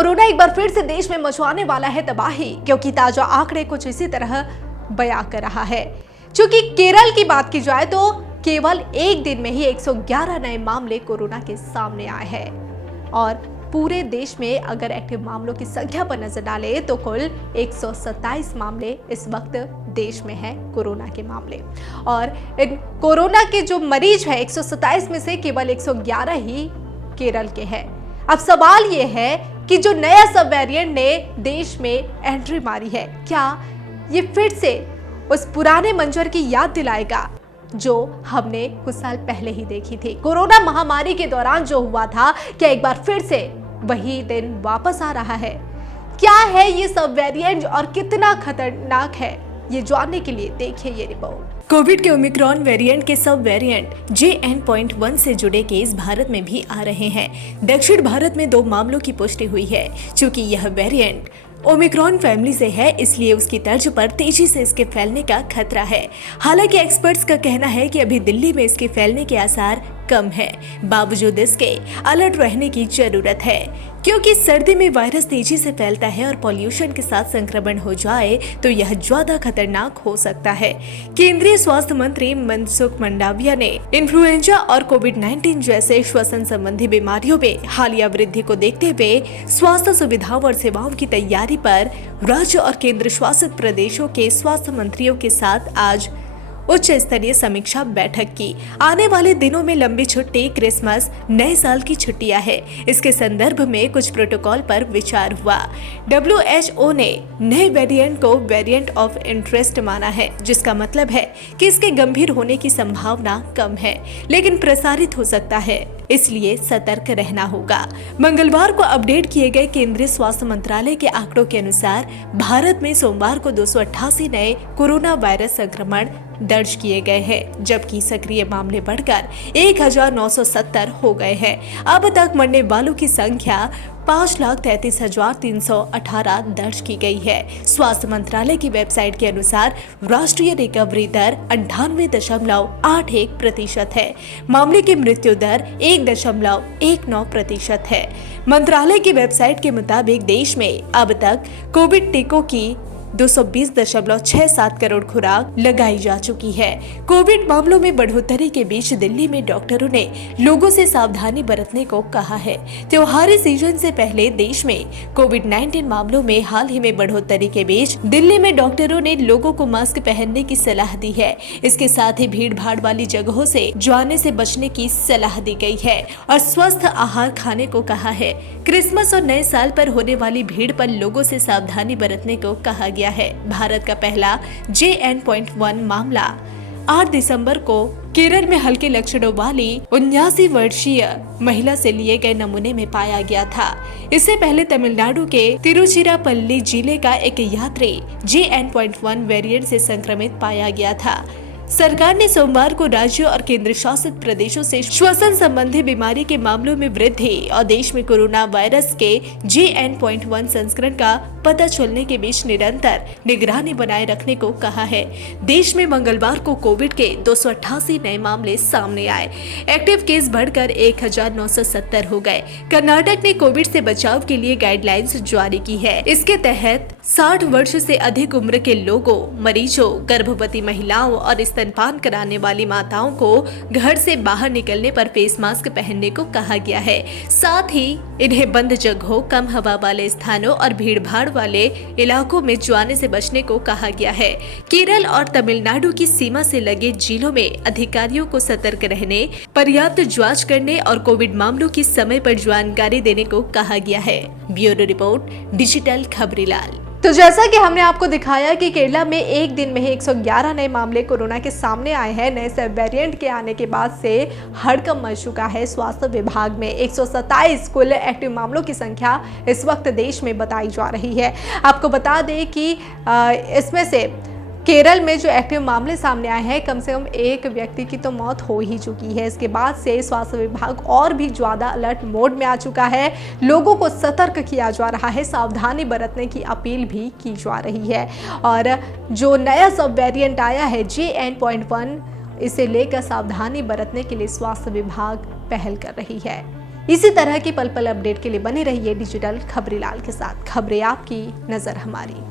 Corona एक बार फिर से देश में मचवाने वाला है तबाही, क्योंकि ताजा आंकड़े कुछ इसी तरह बयां कर रहा है। चूंकि केरल की बात की जाए तो केवल एक दिन में ही 111 नए मामले कोरोना के सामने आए हैं और पूरे देश में अगर एक्टिव मामलों की संख्या पर नजर डालें तो कुल 127 मामले इस वक्त देश में है कोरोना के मामले। और इन कोरोना के जो मरीज है 127 में से केवल 111 ही केरल के हैं। अब सवाल ये है कि जो नया सब वेरिएंट ने देश में एंट्री मारी है, क्या ये फिर से उस पुराने मंजर की याद दिलाएगा जो हमने कुछ साल पहले ही देखी थी। कोरोना महामारी के दौरान जो हुआ था, क्या एक बार फिर से वही दिन वापस आ रहा है? क्या है ये सब वेरिएंट और कितना खतरनाक है, ये जानने के लिए देखिए ये रिपोर्ट। कोविड के ओमिक्रॉन वेरिएंट के सब वेरिएंट JN.1 से जुड़े केस भारत में भी आ रहे हैं। दक्षिण भारत में 2 मामलों की पुष्टि हुई है। चूंकि यह वेरिएंट ओमिक्रॉन फैमिली से है, इसलिए उसकी तर्ज पर तेजी से इसके फैलने का खतरा है। हालांकि एक्सपर्ट्स का कहना है कि अभी दिल्ली में इसके फैलने के आसार कम है। बावजूद इसके अलर्ट रहने की जरूरत है, क्योंकि सर्दी में वायरस तेजी से फैलता है और पॉल्यूशन के साथ संक्रमण हो जाए तो यह ज्यादा खतरनाक हो सकता है। केंद्रीय स्वास्थ्य मंत्री मनसुख मंडाविया ने इन्फ्लुएंजा और कोविड-19 जैसे श्वसन संबंधी बीमारियों में हालिया वृद्धि को देखते हुए स्वास्थ्य सुविधाओं और सेवाओं की तैयारी पर राज्य और केंद्र शासित प्रदेशों के स्वास्थ्य मंत्रियों के साथ आज उच्च स्तरीय समीक्षा बैठक की। आने वाले दिनों में लंबी छुट्टी, क्रिसमस, नए साल की छुट्टियां हैं। इसके संदर्भ में कुछ प्रोटोकॉल पर विचार हुआ। WHO ने नए वेरिएंट को वेरिएंट ऑफ इंटरेस्ट माना है, जिसका मतलब है कि इसके गंभीर होने की संभावना कम है, लेकिन प्रसारित हो सकता है, इसलिए सतर्क रहना होगा। मंगलवार को अपडेट किए गए केंद्रीय स्वास्थ्य मंत्रालय के आंकड़ों के अनुसार भारत में सोमवार को 288 नए कोरोना वायरस संक्रमण दर्ज किए गए हैं, जबकि सक्रिय मामले बढ़कर 1970 हो गए हैं। अब तक मरने वालों की संख्या 5,33,318 दर्ज की गई है। स्वास्थ्य मंत्रालय की वेबसाइट के अनुसार राष्ट्रीय रिकवरी दर 98.81% है। मामले की मृत्यु दर 1.19% है। मंत्रालय की वेबसाइट के मुताबिक देश में अब तक कोविड टीकों की 220.67 करोड़ खुराक लगाई जा चुकी है। कोविड मामलों में बढ़ोतरी के बीच दिल्ली में डॉक्टरों ने लोगों से सावधानी बरतने को कहा है। त्योहारी सीजन से पहले देश में कोविड-19 मामलों में हाल ही में बढ़ोतरी के बीच दिल्ली में डॉक्टरों ने लोगों को मास्क पहनने की सलाह दी है। इसके साथ ही भीड़ भाड़ वाली जगहों से जाने से बचने की सलाह दी गई है और स्वस्थ आहार खाने को कहा है। क्रिसमस और नए साल पर होने वाली भीड़ पर लोगों से सावधानी बरतने को कहा गया है। भारत का पहला JN.1 मामला 8 दिसंबर को केरल में हल्के लक्षणों वाली 79 वर्षीय महिला से लिए गए नमूने में पाया गया था। इससे पहले तमिलनाडु के तिरुचिरापल्ली जिले का एक यात्री JN.1 वेरिएंट से संक्रमित पाया गया था। सरकार ने सोमवार को राज्यों और केंद्र शासित प्रदेशों से श्वसन संबंधी बीमारी के मामलों में वृद्धि और देश में कोरोना वायरस के JN.1 संस्करण का पता चलने के बीच निरंतर निगरानी बनाए रखने को कहा है। देश में मंगलवार को कोविड के 288 नए मामले सामने आए। एक्टिव केस बढ़कर 1970 हो गए। कर्नाटक ने कोविड से बचाव के लिए गाइडलाइंस जारी की है। इसके तहत 60 वर्ष से अधिक उम्र के लोगों, मरीजों, गर्भवती महिलाओं और स्तनपान कराने वाली माताओं को घर से बाहर निकलने पर फेस मास्क पहनने को कहा गया है। साथ ही इन्हें बंद जगहों, कम हवा वाले स्थानों और भीड़ भाड़ वाले इलाकों में जाने से बचने को कहा गया है। केरल और तमिलनाडु की सीमा से लगे जिलों में अधिकारियों को सतर्क रहने, पर्याप्त जांच करने और कोविड मामलों की समय पर जानकारी देने को कहा गया है। Bureau report, digital Khabrilal. तो जैसा कि हमने आपको दिखाया कि केरला में एक दिन में ही 111 नए मामले कोरोना के सामने आए हैं। नए सब वेरिएंट के आने के बाद से हड़कंप मच चुका है स्वास्थ्य विभाग में। 127 कुल एक्टिव मामलों की संख्या इस वक्त देश में बताई जा रही है। आपको बता दें कि इसमें से केरल में जो एक्टिव मामले सामने आए हैं, कम से कम एक व्यक्ति की तो मौत हो ही चुकी है। इसके बाद से स्वास्थ्य विभाग और भी ज़्यादा अलर्ट मोड में आ चुका है। लोगों को सतर्क किया जा रहा है, सावधानी बरतने की अपील भी की जा रही है। और जो नया सब वेरिएंट आया है JN.1, इसे लेकर सावधानी बरतने के लिए स्वास्थ्य विभाग पहल कर रही है। इसी तरह की पल पल अपडेट के लिए बने रहिए डिजिटल खबरीलाल के साथ। खबरें आपकी, नजर हमारी।